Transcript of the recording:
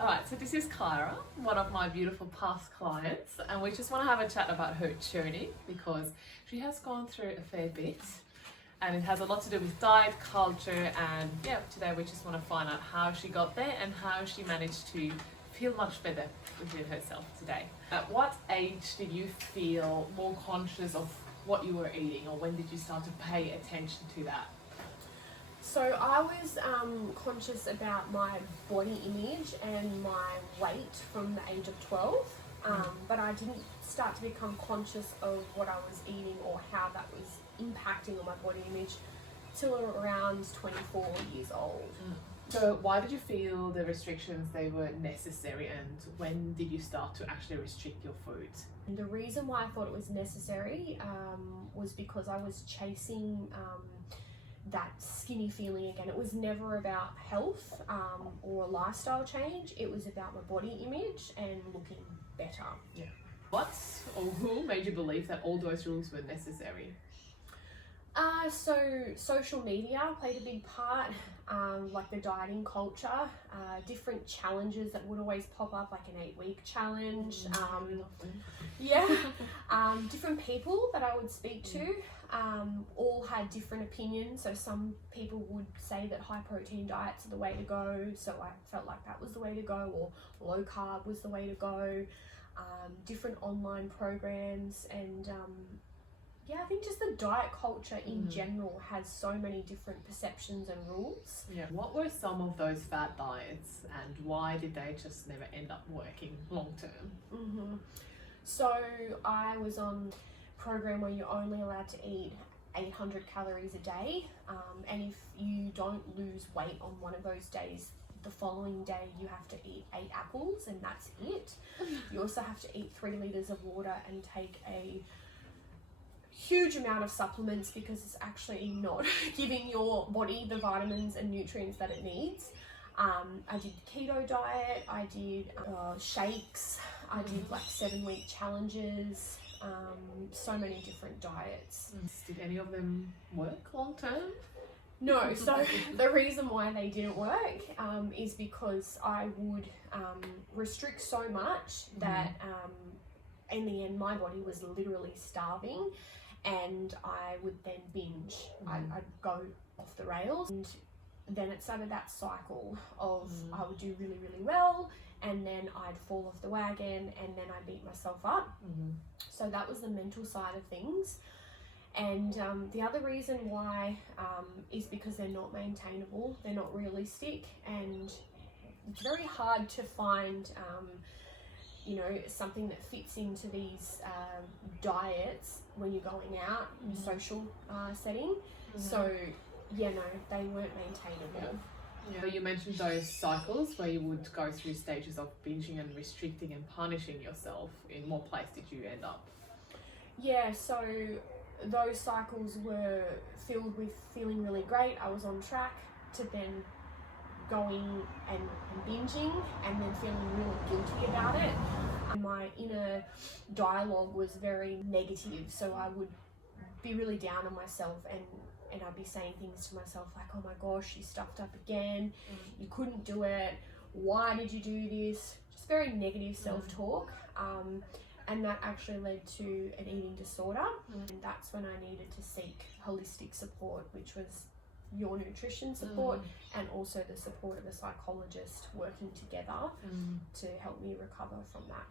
Alright, so this is Kyra, one of my beautiful past clients, and we just want to have a chat about her journey because she has gone through a fair bit and it has a lot to do with diet, culture, and yeah, today we just want to find out how she got there and how she managed to feel much better within herself today. At what age did you feel more conscious of what you were eating, or when did you start to pay attention to that? So I was conscious about my body image and my weight from the age of 12, but I didn't start to become conscious of what I was eating or how that was impacting on my body image till around 24 years old. So why did you feel the restrictions they were necessary, and when did you start to actually restrict your food? And the reason why I thought it was necessary was because I was chasing that skinny feeling again. It was never about health or a lifestyle change. It was about my body image and looking better. Yeah. What or who made you believe that all those rules were necessary? So social media played a big part, like the dieting culture, different challenges that would always pop up, like an 8-week challenge. Different people that I would speak to all had different opinions. So some people would say that high protein diets are the way to go, so I felt like that was the way to go, or low carb was the way to go. Different online programs, and I think just the diet culture in general has so many different perceptions and rules. Yeah. What were some of those fad diets, and why did they just never end up working long term? So I was on a program where you're only allowed to eat 800 calories a day, and if you don't lose weight on one of those days, the following day you have to eat 8 apples and that's it. You also have to eat 3 liters of water and take a huge amount of supplements because it's actually not giving your body the vitamins and nutrients that it needs. I did keto diet, I did shakes, I did like 7-week challenges, so many different diets. Did any of them work long term? No, so the reason why they didn't work is because I would restrict so much that in the end my body was literally starving, and I would then binge. I'd go off the rails, and then it started that cycle of I would do really, really well, and then I'd fall off the wagon, and then I beat myself up. So that was the mental side of things. And the other reason why is because they're not maintainable, they're not realistic, and it's very hard to find something that fits into these diets when you're going out in a social setting. So they weren't maintainable. Yeah. You mentioned those cycles where you would go through stages of binging and restricting and punishing yourself. In what place did you end up? Yeah, so those cycles were filled with feeling really great. I was on track to then going and binging and then feeling really guilty about it. And my inner dialogue was very negative, so I would be really down on myself, and I'd be saying things to myself like, oh my gosh, you stuffed up again, you couldn't do it, why did you do this? Just very negative self-talk. And that actually led to an eating disorder. And that's when I needed to seek holistic support, which was your nutrition support and also the support of a psychologist, working together to help me recover from that.